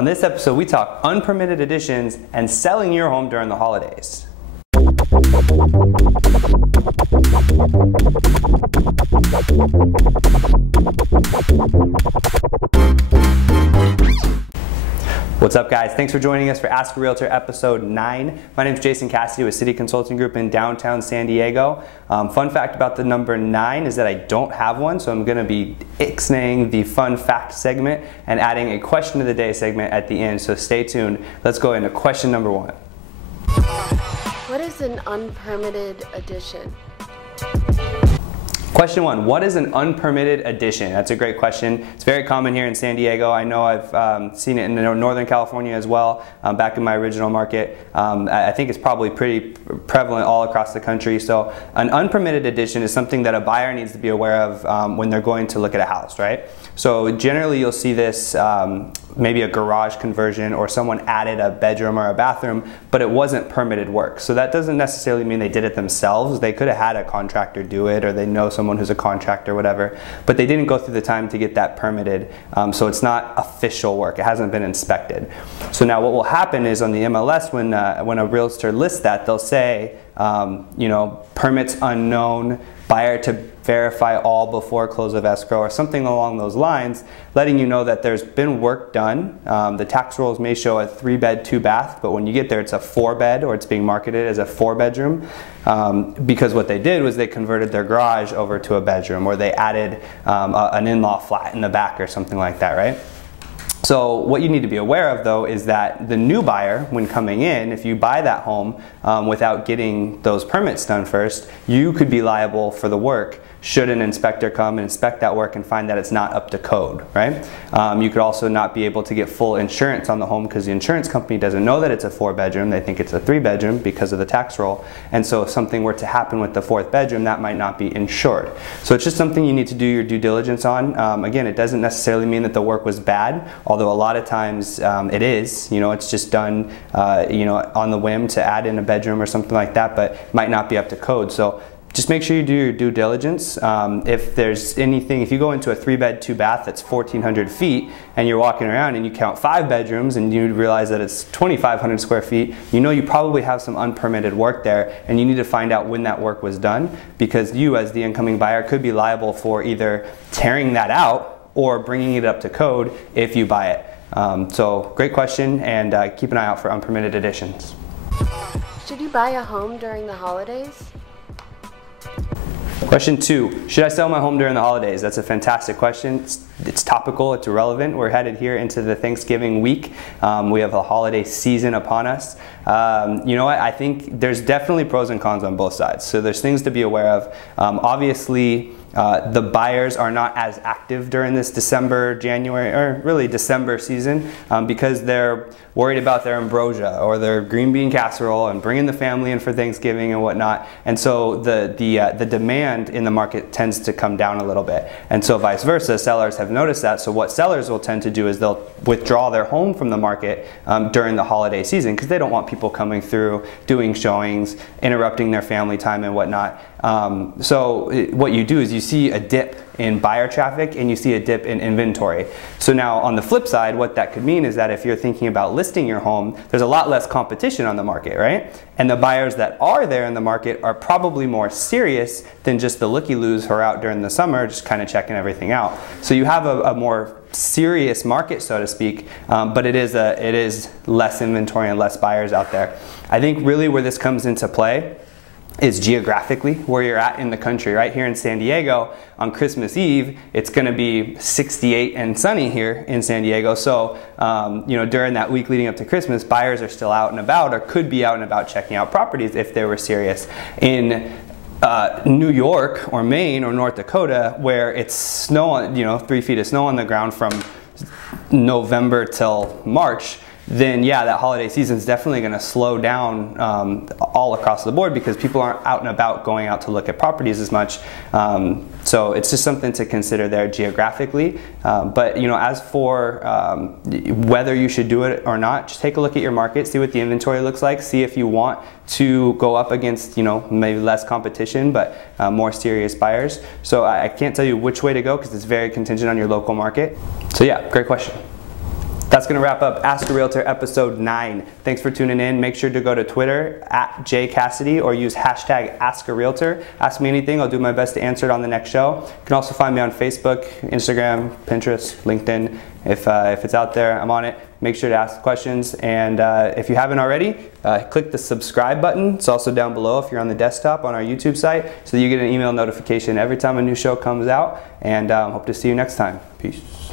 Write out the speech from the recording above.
On this episode, we talk unpermitted additions and selling your home during the holidays. What's up, guys? Thanks for joining us for Ask a Realtor episode 9. My name is Jason Cassidy with City Consulting Group in downtown San Diego. Fun fact about the number 9 is that I don't have one, so I'm going to be ixnaying the fun fact segment and adding a question of the day segment at the end, so stay tuned. Let's go into question number 1. What is an unpermitted addition? Question 1, what is an unpermitted addition? That's a great question. It's very common here in San Diego. I know I've seen it in Northern California as well, back in my original market. I think it's probably pretty prevalent all across the country. So an unpermitted addition is something that a buyer needs to be aware of when they're going to look at a house, right? So generally you'll see this maybe a garage conversion, or someone added a bedroom or a bathroom, but it wasn't permitted work. So that doesn't necessarily mean they did it themselves. They could have had a contractor do it, or they know someone who's a contractor or whatever, but they didn't go through the time to get that permitted. So it's not official work. It hasn't been inspected. So now what will happen is on the MLS, when a realtor lists that, they'll say, you know, permits unknown, buyer to verify all before close of escrow, or something along those lines, letting you know that there's been work done. The tax rolls may show a 3-bed, 2-bath, but when you get there it's a 4-bed, or it's being marketed as a 4-bedroom, because what they did was they converted their garage over to a bedroom, or they added an in-law flat in the back or something like that, right? So what you need to be aware of, though, is that the new buyer, when coming in, if you buy that home without getting those permits done first, you could be liable for the work should an inspector come and inspect that work and find that it's not up to code, right? You could also not be able to get full insurance on the home because the insurance company doesn't know that it's a 4-bedroom. They think it's a 3-bedroom because of the tax roll. And so if something were to happen with the 4th bedroom, that might not be insured. So it's just something you need to do your due diligence on. Again, it doesn't necessarily mean that the work was bad, although a lot of times it is. You know, it's just done you know, on the whim to add in a bedroom or something like that, but it might not be up to code. So just make sure you do your due diligence. If there's anything, if you go into a 3-bed, 2-bath that's 1,400 feet and you're walking around and you count 5 bedrooms and you realize that it's 2,500 square feet, you know you probably have some unpermitted work there, and you need to find out when that work was done, because you as the incoming buyer could be liable for either tearing that out or bringing it up to code if you buy it. So great question, and keep an eye out for unpermitted additions. Should you buy a home during the holidays? Question 2, should I sell my home during the holidays? That's a fantastic question. It's topical, it's relevant. We're headed here into the Thanksgiving week. We have a holiday season upon us. You know what, I think there's definitely pros and cons on both sides. So there's things to be aware of. Obviously, the buyers are not as active during this December, January, or really December season because they're worried about their ambrosia or their green bean casserole and bringing the family in for Thanksgiving and whatnot. And so the demand in the market tends to come down a little bit. And so vice versa, sellers have noticed that. So what sellers will tend to do is they'll withdraw their home from the market during the holiday season, because they don't want people coming through, doing showings, interrupting their family time and whatnot. So what you do is you see a dip in buyer traffic and you see a dip in inventory. So now on the flip side, what that could mean is that if you're thinking about listing your home, there's a lot less competition on the market, right? And the buyers that are there in the market are probably more serious than just the looky-loos who are out during the summer just kind of checking everything out. So you have a more serious market, so to speak, but it is less inventory and less buyers out there. I think really where this comes into play is geographically where you're at in the country. Right here in San Diego on Christmas Eve, it's going to be 68 and sunny here in San Diego. So you know, during that week leading up to Christmas, buyers are still out and about, or could be out and about checking out properties if they were serious. In New York or Maine or North Dakota, where it's snow on, you know, 3 feet of snow on the ground from November till March, then yeah, that holiday season is definitely going to slow down all across the board, because people aren't out and about going out to look at properties as much. So it's just something to consider there geographically. But you know, as for whether you should do it or not, just take a look at your market, see what the inventory looks like, see if you want to go up against, you know, maybe less competition but more serious buyers. So I can't tell you which way to go because it's very contingent on your local market. So yeah, great question. That's going to wrap up Ask a Realtor episode 9. Thanks for tuning in. Make sure to go to Twitter @JCassidy or use hashtag #AskARealtor. Ask me anything. I'll do my best to answer it on the next show. You can also find me on Facebook, Instagram, Pinterest, LinkedIn. If it's out there, I'm on it. Make sure to ask questions. And if you haven't already, click the subscribe button. It's also down below if you're on the desktop on our YouTube site, so that you get an email notification every time a new show comes out. And hope to see you next time. Peace.